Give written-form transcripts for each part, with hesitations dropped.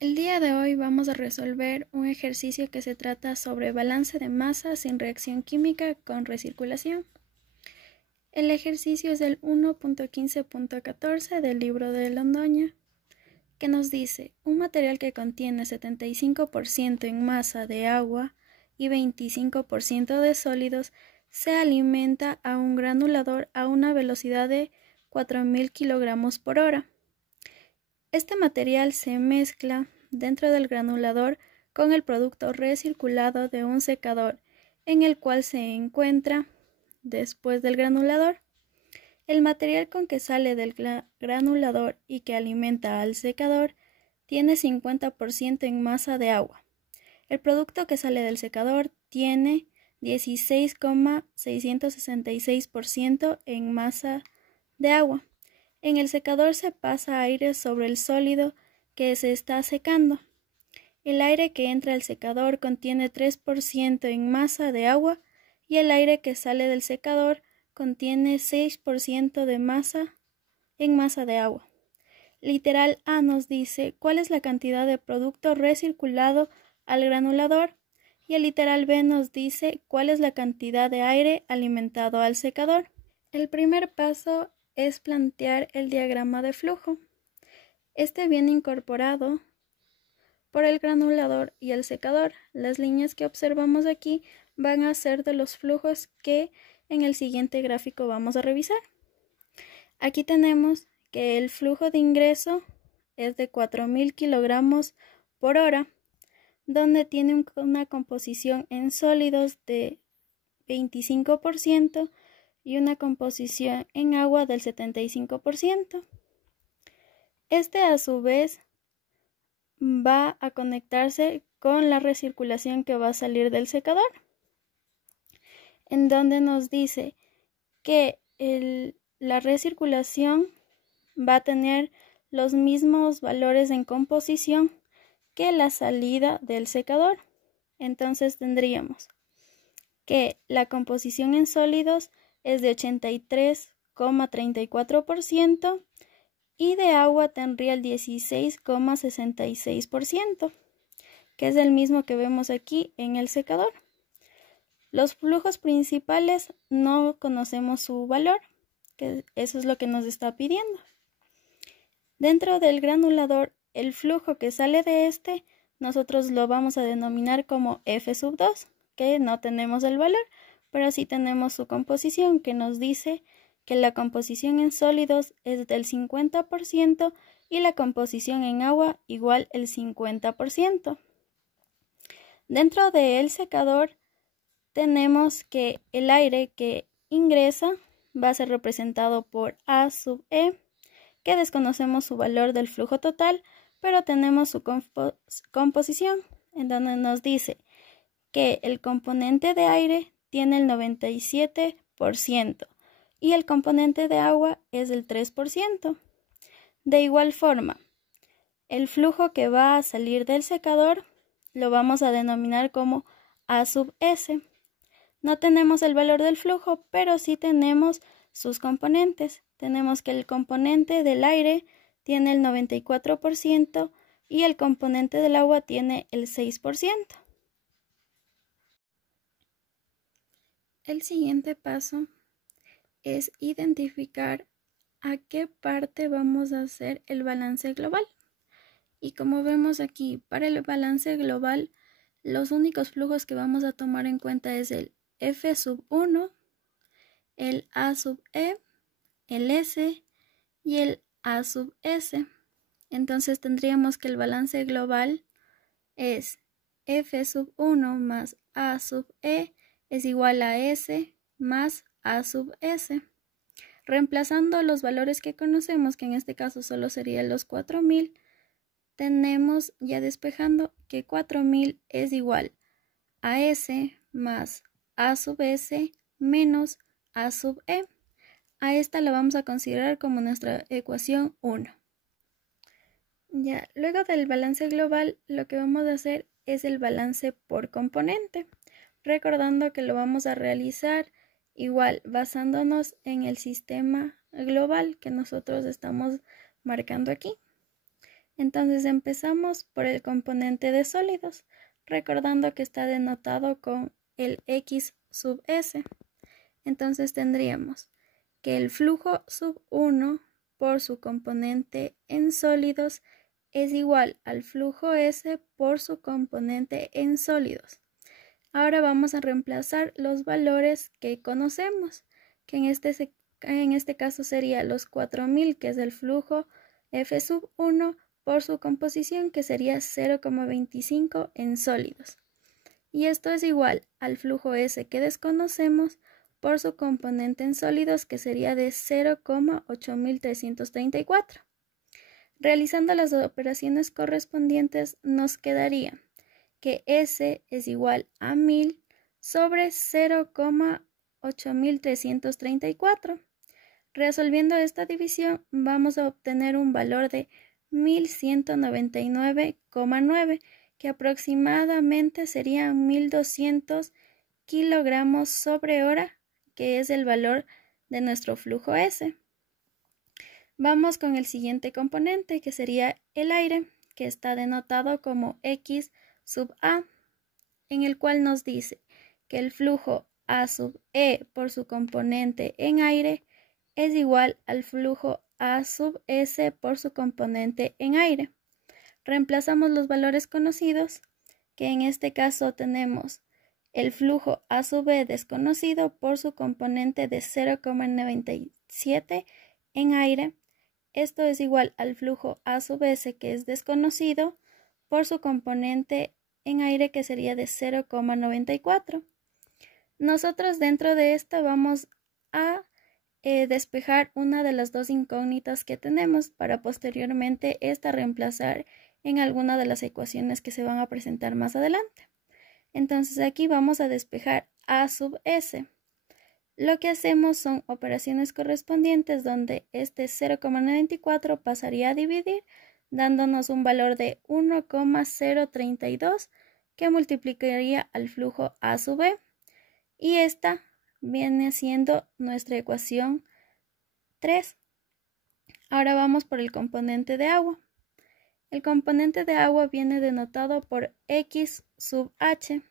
El día de hoy vamos a resolver un ejercicio que se trata sobre balance de masa sin reacción química con recirculación. El ejercicio es del 1.15.14 del libro de Londoña, que nos dice: un material que contiene 75% en masa de agua y 25% de sólidos se alimenta a un granulador a una velocidad de 4000 kilogramos por hora. Este material se mezcla dentro del granulador con el producto recirculado de un secador, en el cual se encuentra, después del granulador, el material con que sale del granulador y que alimenta al secador tiene 50% en masa de agua. El producto que sale del secador tiene 16,666% en masa de agua. En el secador se pasa aire sobre el sólido que se está secando. El aire que entra al secador contiene 3% en masa de agua y el aire que sale del secador contiene 6% de masa en masa de agua. Literal A nos dice cuál es la cantidad de producto recirculado al granulador y el literal B nos dice cuál es la cantidad de aire alimentado al secador. El primer paso es plantear el diagrama de flujo. Este viene incorporado por el granulador y el secador. Las líneas que observamos aquí van a ser de los flujos que en el siguiente gráfico vamos a revisar. Aquí tenemos que el flujo de ingreso es de 4000 kilogramos por hora, donde tiene una composición en sólidos de 25% y una composición en agua del 75%. Este a su vez va a conectarse con la recirculación que va a salir del secador, en donde nos dice que la recirculación va a tener los mismos valores en composición que la salida del secador. Entonces tendríamos que la composición en sólidos es de 83,34% y de agua tendría el 16,66%, que es el mismo que vemos aquí en el secador. Los flujos principales no conocemos su valor, que eso es lo que nos está pidiendo. Dentro del granulador, el flujo que sale de este, nosotros lo vamos a denominar como F2, que no tenemos el valor, pero sí tenemos su composición, que nos dice que la composición en sólidos es del 50% y la composición en agua igual el 50%. Dentro del secador tenemos que el aire que ingresa va a ser representado por A sub E, que desconocemos su valor del flujo total, pero tenemos su composición, en donde nos dice que el componente de aire tiene el 97% y el componente de agua es del 3%. De igual forma, el flujo que va a salir del secador lo vamos a denominar como A sub S. No tenemos el valor del flujo, pero sí tenemos sus componentes. Tenemos que el componente del aire tiene el 94% y el componente del agua tiene el 6%. El siguiente paso es identificar a qué parte vamos a hacer el balance global. Y como vemos aquí, para el balance global, los únicos flujos que vamos a tomar en cuenta es el F sub 1, el A sub E, el S y el A sub S. Entonces tendríamos que el balance global es F sub 1 más A sub E es igual a S más A sub S. Reemplazando los valores que conocemos, que en este caso solo serían los 4000, tenemos ya despejando que 4000 es igual a S más A sub S menos A sub E. A esta la vamos a considerar como nuestra ecuación 1. Ya, luego del balance global, lo que vamos a hacer es el balance por componente, recordando que lo vamos a realizar igual basándonos en el sistema global que nosotros estamos marcando aquí. Entonces empezamos por el componente de sólidos, recordando que está denotado con el X sub S. Entonces tendríamos que el flujo sub 1 por su componente en sólidos es igual al flujo S por su componente en sólidos. Ahora vamos a reemplazar los valores que conocemos, que en este caso sería los 4000, que es el flujo F sub 1, por su composición, que sería 0,25 en sólidos. Y esto es igual al flujo S que desconocemos por su componente en sólidos, que sería de 0,8334. Realizando las operaciones correspondientes, nos quedaría que S es igual a 1000 sobre 0,8334. Resolviendo esta división, vamos a obtener un valor de 1199,9, que aproximadamente serían 1200 kilogramos sobre hora, que es el valor de nuestro flujo S. Vamos con el siguiente componente, que sería el aire, que está denotado como X sub A, en el cual nos dice que el flujo A sub E por su componente en aire es igual al flujo A sub S por su componente en aire. Reemplazamos los valores conocidos, que en este caso tenemos el flujo A sub E desconocido por su componente de 0,97 en aire. Esto es igual al flujo A sub S, que es desconocido, por su componente en aire, que sería de 0,94. Nosotros dentro de esta vamos a despejar una de las dos incógnitas que tenemos para posteriormente reemplazar en alguna de las ecuaciones que se van a presentar más adelante. Entonces aquí vamos a despejar A sub S. Lo que hacemos son operaciones correspondientes donde este 0,94 pasaría a dividir, dándonos un valor de 1,032 que multiplicaría al flujo A sub E. Y esta viene siendo nuestra ecuación 3. Ahora vamos por el componente de agua. El componente de agua viene denotado por X sub H,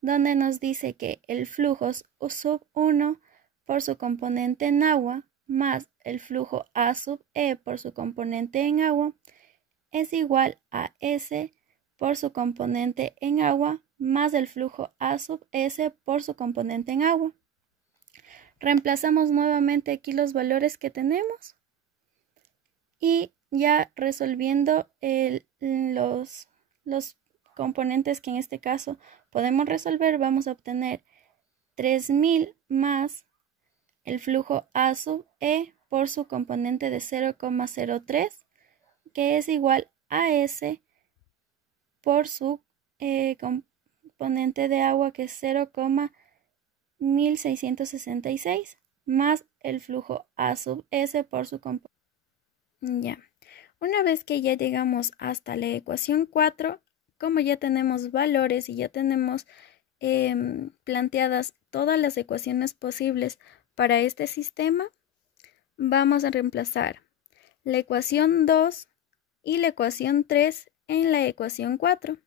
donde nos dice que el flujo sub 1 por su componente en agua más el flujo A sub E por su componente en agua es igual a S por su componente en agua más el flujo A sub S por su componente en agua. Reemplazamos nuevamente aquí los valores que tenemos y ya resolviendo los componentes que en este caso podemos resolver, vamos a obtener 3000 más el flujo A sub E por su componente de 0,03, que es igual a S por su componente de agua, que es 0,1666, más el flujo A sub S por su componente. Ya. Una vez que ya llegamos hasta la ecuación 4, como ya tenemos valores y ya tenemos planteadas todas las ecuaciones posibles para este sistema, vamos a reemplazar la ecuación 2 y la ecuación 3 en la ecuación 4.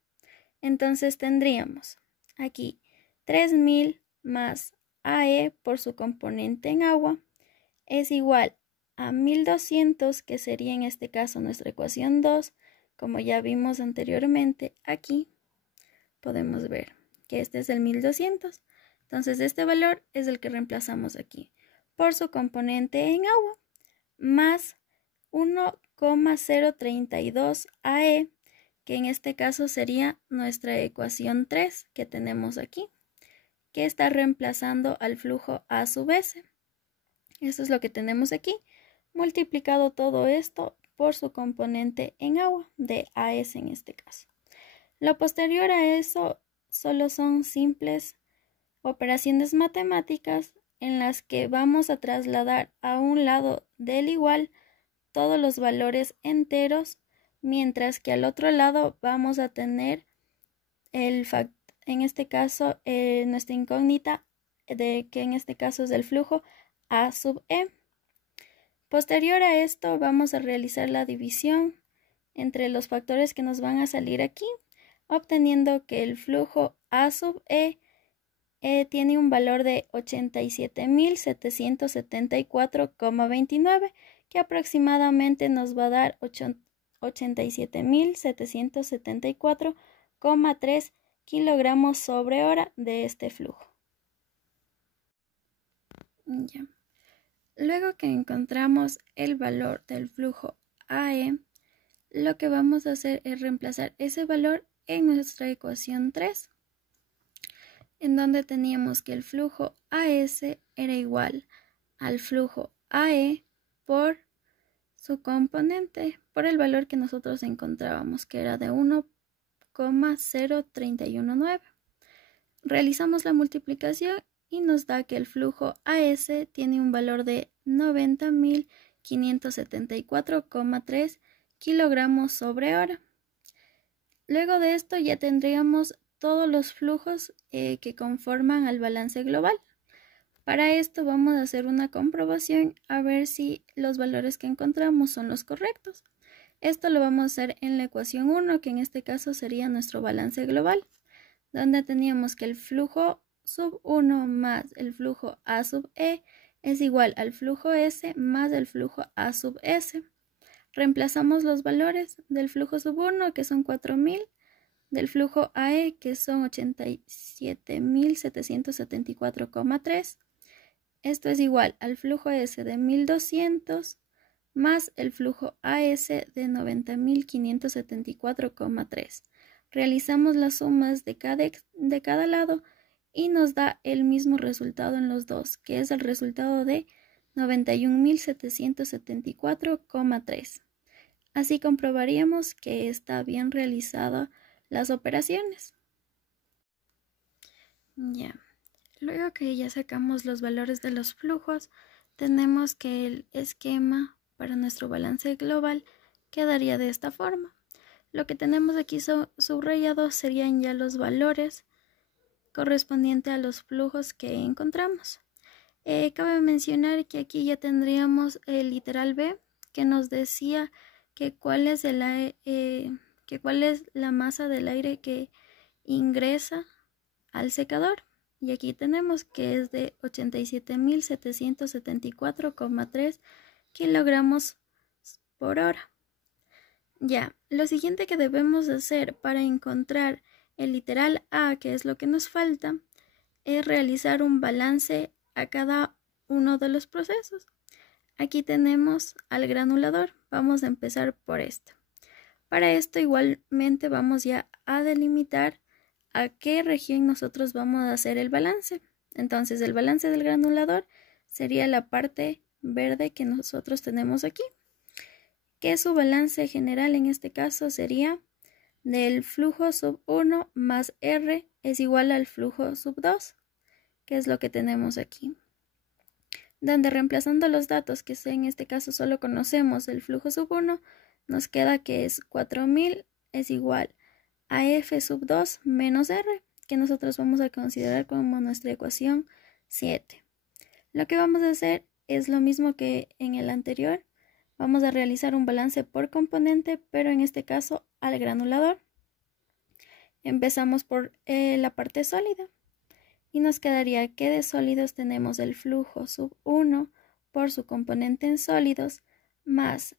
Entonces tendríamos aquí 3000 más AE por su componente en agua es igual a 1200, que sería en este caso nuestra ecuación 2, como ya vimos anteriormente. Aquí podemos ver que este es el 1200. Entonces este valor es el que reemplazamos aquí por su componente en agua, más 1,032 AE, que en este caso sería nuestra ecuación 3 que tenemos aquí, que está reemplazando al flujo A sub S. Eso es lo que tenemos aquí, multiplicado todo esto por su componente en agua, de AS en este caso. Lo posterior a eso solo son simples operaciones matemáticas en las que vamos a trasladar a un lado del igual todos los valores enteros, mientras que al otro lado vamos a tener en este caso nuestra incógnita, de que en este caso es el flujo A sub E. Posterior a esto vamos a realizar la división entre los factores que nos van a salir aquí, obteniendo que el flujo A sub E tiene un valor de 87.774,29, que aproximadamente nos va a dar 87.774,3 kilogramos sobre hora de este flujo. Ya. Luego que encontramos el valor del flujo AE, lo que vamos a hacer es reemplazar ese valor en nuestra ecuación 3, en donde teníamos que el flujo AS era igual al flujo AE por su componente, por el valor que nosotros encontrábamos, que era de 1,0319. Realizamos la multiplicación y nos da que el flujo AS tiene un valor de 90.574,3 kilogramos sobre hora. Luego de esto ya tendríamos todos los flujos que conforman al balance global. Para esto vamos a hacer una comprobación a ver si los valores que encontramos son los correctos. Esto lo vamos a hacer en la ecuación 1, que en este caso sería nuestro balance global, donde teníamos que el flujo sub 1 más el flujo A sub E es igual al flujo S más el flujo A sub S. Reemplazamos los valores del flujo sub 1, que son 4.000, del flujo AE, que son 87.774,3. Esto es igual al flujo S de 1.200 más el flujo AS de 90.574,3. Realizamos las sumas de cada lado y nos da el mismo resultado en los dos, que es el resultado de 91.774,3. Así comprobaríamos que está bien realizada las operaciones. Ya. Luego que ya sacamos los valores de los flujos, tenemos que el esquema para nuestro balance global quedaría de esta forma. Lo que tenemos aquí subrayados serían ya los valores correspondientes a los flujos que encontramos. Cabe mencionar que aquí ya tendríamos el literal B, que nos decía que cuál es la masa del aire que ingresa al secador. Y aquí tenemos que es de 87.774,3 kilogramos por hora. Ya, lo siguiente que debemos hacer para encontrar el literal A, que es lo que nos falta, es realizar un balance a cada uno de los procesos. Aquí tenemos al granulador. Vamos a empezar por esto. Para esto igualmente vamos ya a delimitar a qué región nosotros vamos a hacer el balance. Entonces el balance del granulador sería la parte verde que nosotros tenemos aquí, que su balance general en este caso sería del flujo sub 1 más R es igual al flujo sub 2, que es lo que tenemos aquí. Donde reemplazando los datos, que en este caso solo conocemos el flujo sub 1, nos queda que es 4.000 es igual a F sub 2 menos R, que nosotros vamos a considerar como nuestra ecuación 7. Lo que vamos a hacer es lo mismo que en el anterior. Vamos a realizar un balance por componente, pero en este caso al granulador. Empezamos por la parte sólida. Y nos quedaría que de sólidos tenemos el flujo sub 1 por su componente en sólidos más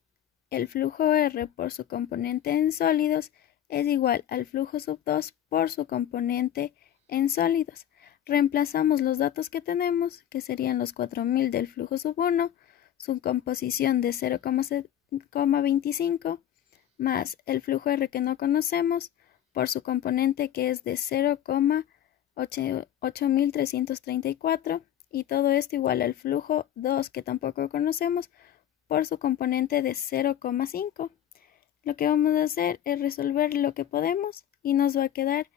el flujo R por su componente en sólidos es igual al flujo sub 2 por su componente en sólidos. Reemplazamos los datos que tenemos, que serían los 4.000 del flujo sub 1, su composición de 0,25 más el flujo R que no conocemos por su componente que es de 0,8334 y todo esto igual al flujo 2 que tampoco conocemos por su componente de 0,5. Lo que vamos a hacer es resolver lo que podemos y nos va a quedar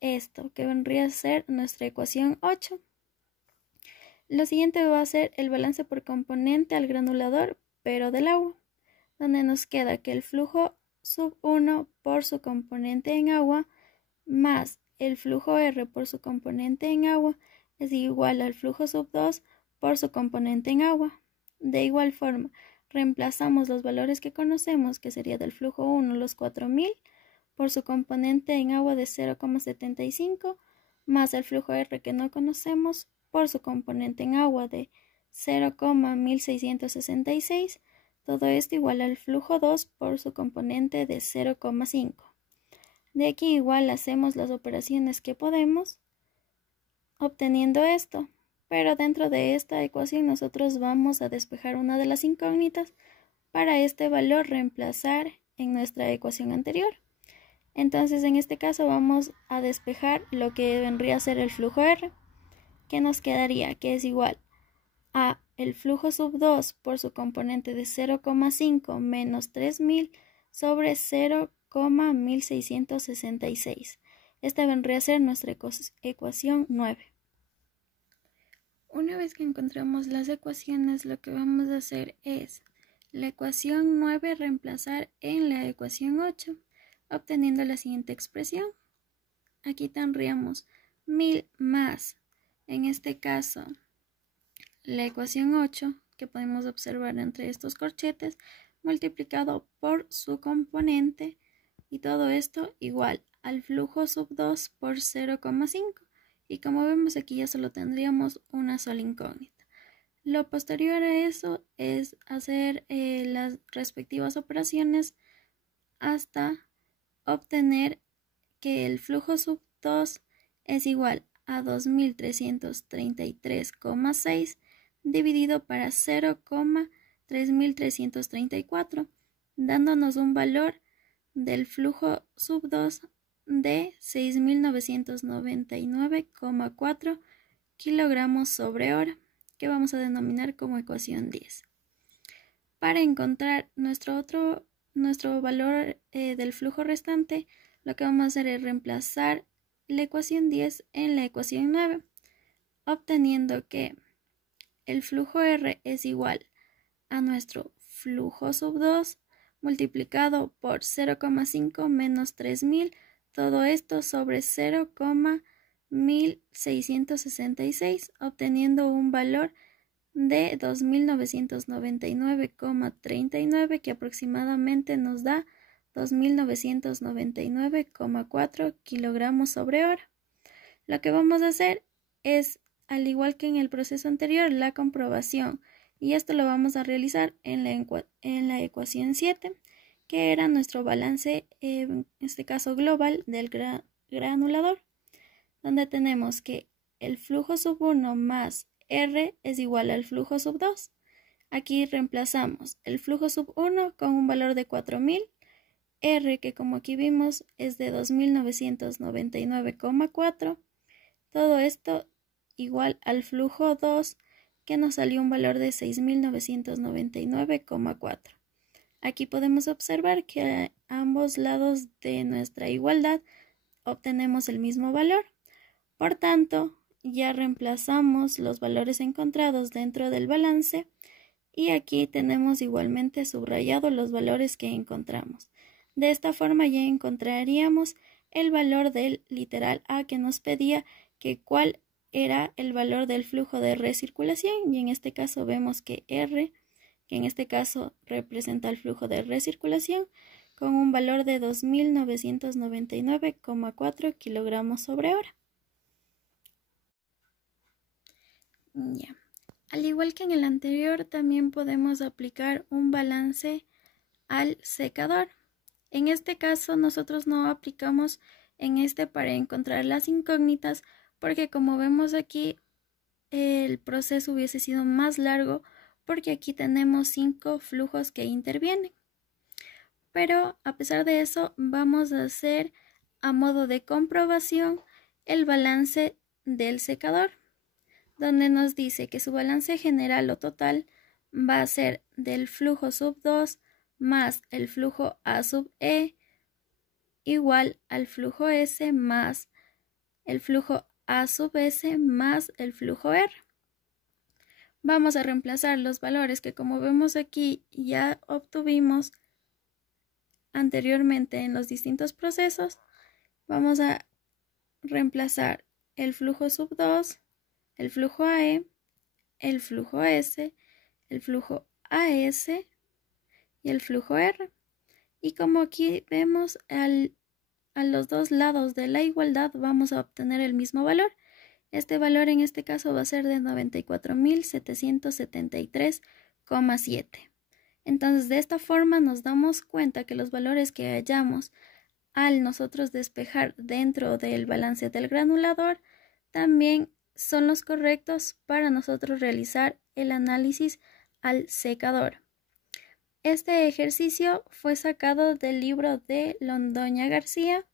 esto, que vendría a ser nuestra ecuación 8. Lo siguiente va a ser el balance por componente al granulador, pero del agua, donde nos queda que el flujo sub 1 por su componente en agua más el flujo R por su componente en agua es igual al flujo sub 2 por su componente en agua. De igual forma, reemplazamos los valores que conocemos, que sería del flujo 1 los 4000, por su componente en agua de 0,75, más el flujo R que no conocemos, por su componente en agua de 0,1666, todo esto igual al flujo 2 por su componente de 0,5. De aquí igual hacemos las operaciones que podemos, obteniendo esto, pero dentro de esta ecuación nosotros vamos a despejar una de las incógnitas para este valor reemplazar en nuestra ecuación anterior. Entonces en este caso vamos a despejar lo que vendría a ser el flujo R, que nos quedaría que es igual a el flujo sub 2 por su componente de 0,5 menos 3000 sobre 0,1666. Esta vendría a ser nuestra ecuación 9. Una vez que encontramos las ecuaciones, lo que vamos a hacer es la ecuación 9 reemplazar en la ecuación 8, obteniendo la siguiente expresión. Aquí tendríamos 1000 más, en este caso, la ecuación 8, que podemos observar entre estos corchetes, multiplicado por su componente, y todo esto igual al flujo sub 2 por 0,5. Y como vemos aquí ya solo tendríamos una sola incógnita. Lo posterior a eso es hacer las respectivas operaciones hasta obtener que el flujo sub 2 es igual a 2333,6 dividido para 0,3334, dándonos un valor del flujo sub 2 de 6.999,4 kilogramos sobre hora, que vamos a denominar como ecuación 10. Para encontrar nuestro valor del flujo restante, lo que vamos a hacer es reemplazar la ecuación 10 en la ecuación 9, obteniendo que el flujo R es igual a nuestro flujo sub 2 multiplicado por 0,5 menos 3000, todo esto sobre 0,1666, obteniendo un valor de 2999,39, que aproximadamente nos da 2999,4 kilogramos sobre hora. Lo que vamos a hacer es, al igual que en el proceso anterior, la comprobación, y esto lo vamos a realizar en la ecuación 7, que era nuestro balance, en este caso global, del granulador, donde tenemos que el flujo sub 1 más R es igual al flujo sub 2. Aquí reemplazamos el flujo sub 1 con un valor de 4000, R que como aquí vimos es de 2999,4, todo esto igual al flujo 2 que nos salió un valor de 6.999,4. Aquí podemos observar que a ambos lados de nuestra igualdad obtenemos el mismo valor. Por tanto, ya reemplazamos los valores encontrados dentro del balance y aquí tenemos igualmente subrayado los valores que encontramos. De esta forma ya encontraríamos el valor del literal A que nos pedía que cuál era el valor del flujo de recirculación, y en este caso vemos que R, que en este caso representa el flujo de recirculación, con un valor de 2.999,4 kilogramos sobre hora. Ya. Al igual que en el anterior, también podemos aplicar un balance al secador. En este caso, nosotros no aplicamos en este para encontrar las incógnitas, porque como vemos aquí, el proceso hubiese sido más largo, porque aquí tenemos 5 flujos que intervienen. Pero a pesar de eso, vamos a hacer a modo de comprobación el balance del secador, donde nos dice que su balance general o total va a ser del flujo sub 2 más el flujo A sub E igual al flujo S más el flujo A sub S más el flujo R. Vamos a reemplazar los valores que, como vemos aquí, ya obtuvimos anteriormente en los distintos procesos. Vamos a reemplazar el flujo sub 2, el flujo AE, el flujo S, el flujo AS y el flujo R. Y como aquí vemos, a los dos lados de la igualdad vamos a obtener el mismo valor. Este valor en este caso va a ser de 94.773,7. Entonces, de esta forma nos damos cuenta que los valores que hallamos al nosotros despejar dentro del balance del granulador también son los correctos para nosotros realizar el análisis al secador. Este ejercicio fue sacado del libro de Londoña García,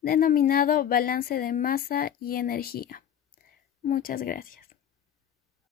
denominado Balance de masa y energía. Muchas gracias.